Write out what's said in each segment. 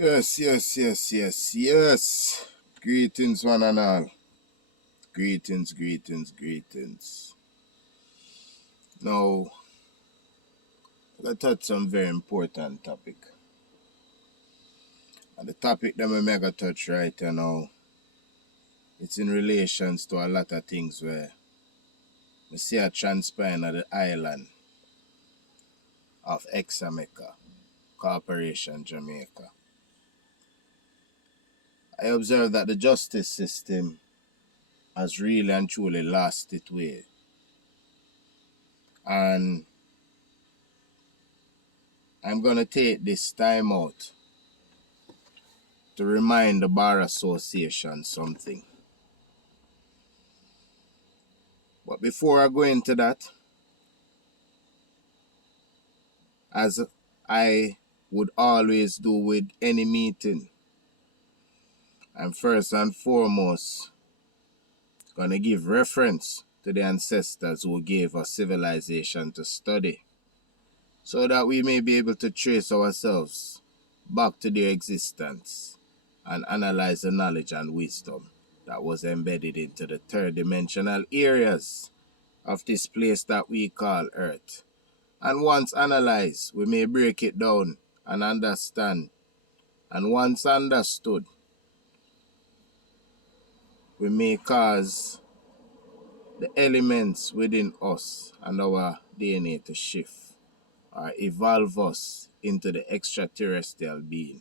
Yes. Greetings, one and all. Greetings. Now, let's touch some very important topic. And the topic that we mega touch right now, it's in relations to a lot of things where we see a transpiring at the island of Ecaminers Corporation, Jamaica. I observe that the justice system has really and truly lost its way. And I'm going to take this time out to remind the Bar Association something. But before I go into that, as I would always do with any meeting, I'm first and foremost going to give reference to the ancestors who gave us civilization to study, so that we may be able to trace ourselves back to their existence and analyze the knowledge and wisdom that was embedded into the third dimensional areas of this place that we call Earth. And once analyzed, we may break it down and understand. And once understood, we may cause the elements within us and our DNA to shift or evolve us into the extraterrestrial being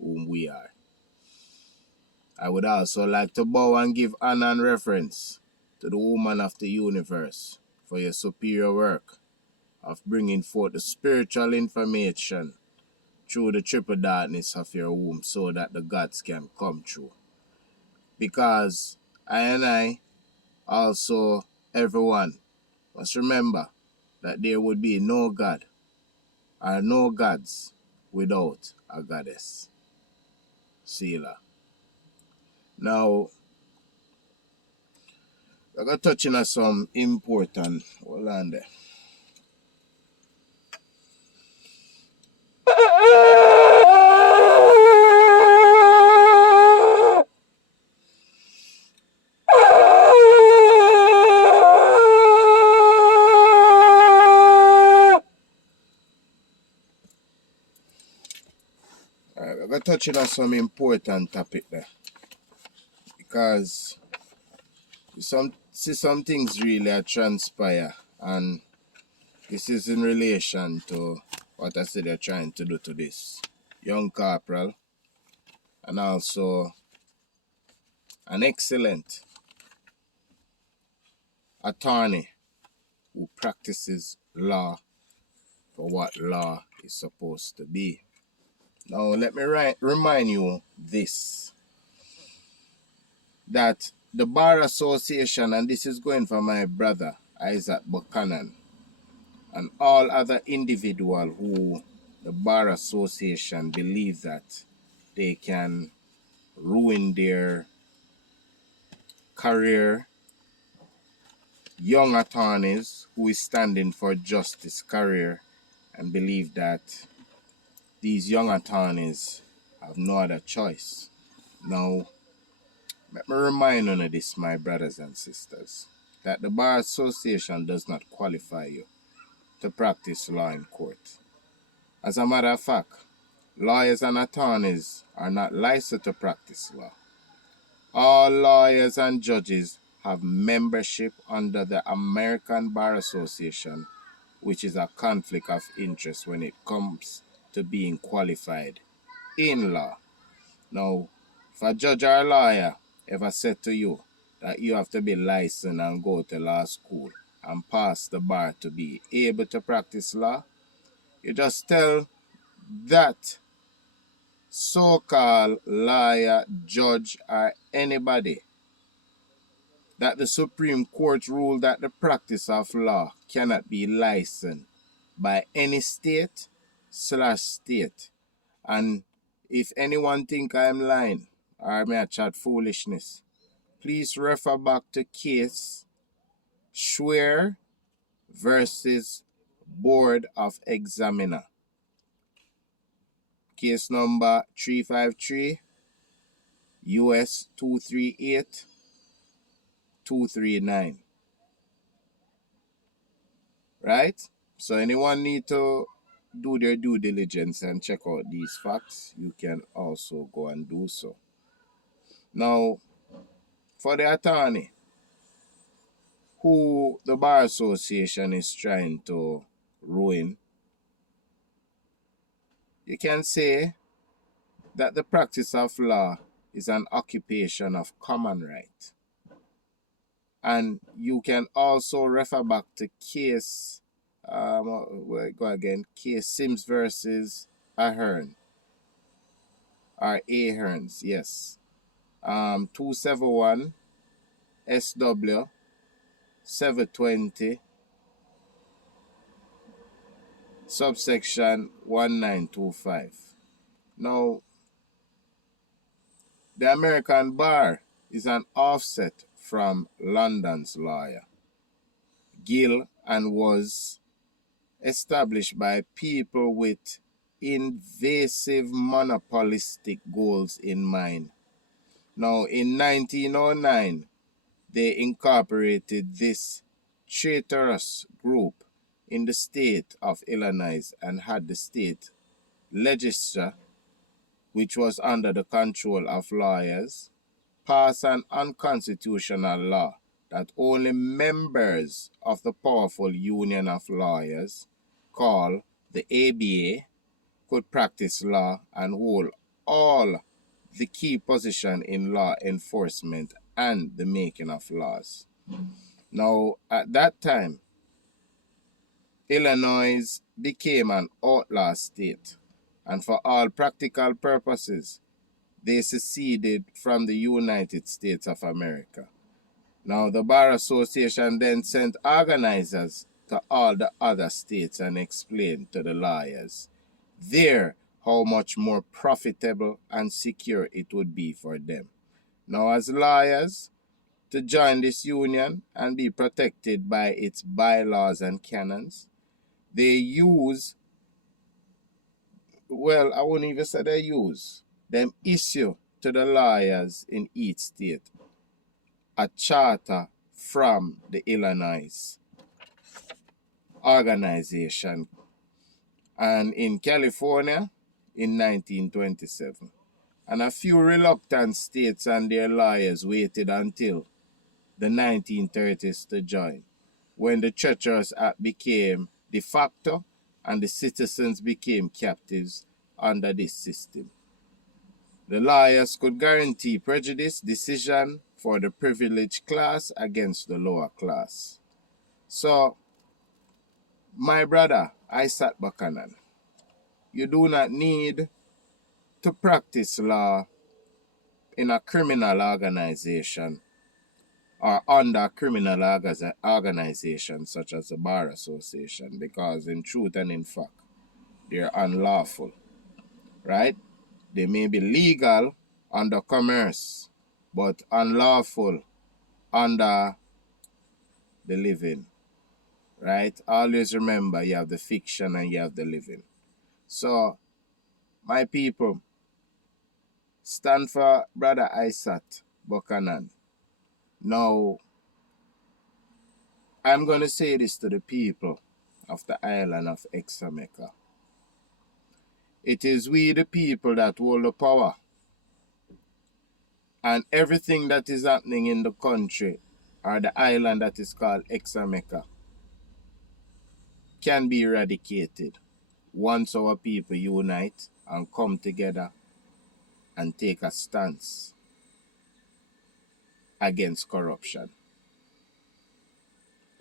whom we are. I would also like to bow and give honor and reverence to the woman of the universe for your superior work of bringing forth the spiritual information through the triple darkness of your womb so that the gods can come true. Because I and I, also everyone, must remember that there would be no God or no gods without a goddess. Selah. Now, I got touching on some important, hold on there. I got touching on some important topic there, because some things really transpire, and this is in relation to what I said they're trying to do to this young corporal, and also an excellent attorney who practices law for what law is supposed to be. Now, let me remind you this, that the Bar Association, and this is going for my brother, Isaat Buchanan, and all other individuals who the Bar Association believe that they can ruin their career, young attorneys who is standing for justice career, and believe that these young attorneys have no other choice. Now, let me remind you of this, my brothers and sisters, that the Bar Association does not qualify you to practice law in court. As a matter of fact, lawyers and attorneys are not licensed to practice law. All lawyers and judges have membership under the Merican Bar Association, which is a conflict of interest when it comes to being qualified in law. Now, if a judge or a lawyer ever said to you that you have to be licensed and go to law school and pass the bar to be able to practice law, you just tell that so-called lawyer, judge, or anybody that the Supreme Court ruled that the practice of law cannot be licensed by any state/state. And if anyone think I'm lying or may I chat foolishness, please refer back to case Schware versus Board of Examiner. case number 353 US 238239. Right? So anyone need to do their due diligence and check out these facts, you can also go and do so. Now, for the attorney who the Bar Association is trying to ruin, you can say that the practice of law is an occupation of common right. And you can also refer back to case, case Sims versus Aherns, or Aherns, yes. 271 SW 720 subsection 1925. Now, the Merican Bar is an offset from London's lawyer, Gill, and was established by people with invasive monopolistic goals in mind. Now, in 1909, they incorporated this traitorous group in the state of Illinois and had the state legislature, which was under the control of lawyers, pass an unconstitutional law that only members of the powerful union of lawyers, called the ABA, could practice law and hold all the key position in law enforcement and the making of laws. Now, at that time, Illinois became an outlaw state, and for all practical purposes, they seceded from the United States of America. Now, the Bar Association then sent organizers to all the other states and explained to the lawyers there how much more profitable and secure it would be for them. Now, as lawyers, to join this union and be protected by its bylaws and canons, they use, well, I wouldn't even say they use, them issue to the lawyers in each state a charter from the Illinois organization, and in California in 1927. And a few reluctant states and their lawyers waited until the 1930s to join, when the Treacherous Act became de facto and the citizens became captives under this system. The lawyers could guarantee prejudice decision for the privileged class against the lower class. So, my brother, Isaat Buchanan, you do not need to practice law in a criminal organization or under a criminal organization such as the Bar Association, because in truth and in fact, they're unlawful, right? They may be legal under commerce, but unlawful under the living, right? Always remember, you have the fiction and you have the living. So, my people, stand for Brother Isaat Buchanan. Now, I'm going to say this to the people of the island of Ecaminers. It is we the people that hold the power. And everything that is happening in the country or the island that is called Ecaminers can be eradicated once our people unite and come together and take a stance against corruption.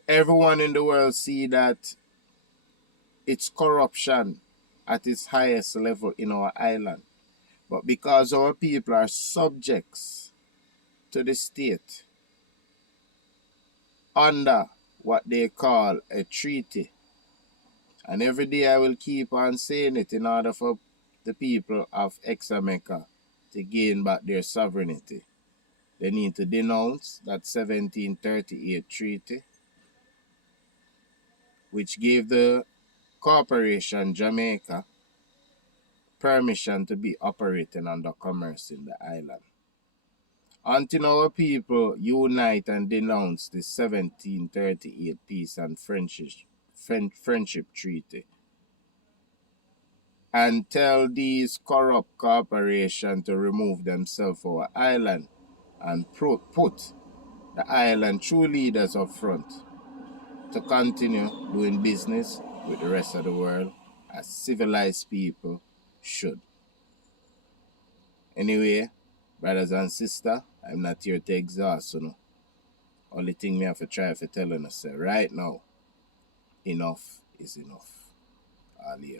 Everyone in the world see that it's corruption at its highest level in our island. But because our people are subjects to the state under what they call a treaty, and every day I will keep on saying it in order for the people of Ecaminers to gain back their sovereignty, they need to denounce that 1738 treaty, which gave the corporation Jamaica permission to be operating under commerce in the island. Until our people unite and denounce the 1738 Peace and Friendship Treaty and tell these corrupt corporations to remove themselves from our island and put the island true leaders up front to continue doing business with the rest of the world as civilized people should. Anyway, brothers and sisters, I'm not here to exhaust you know. Only thing me have to try to tell you, say right now, enough is enough. All here.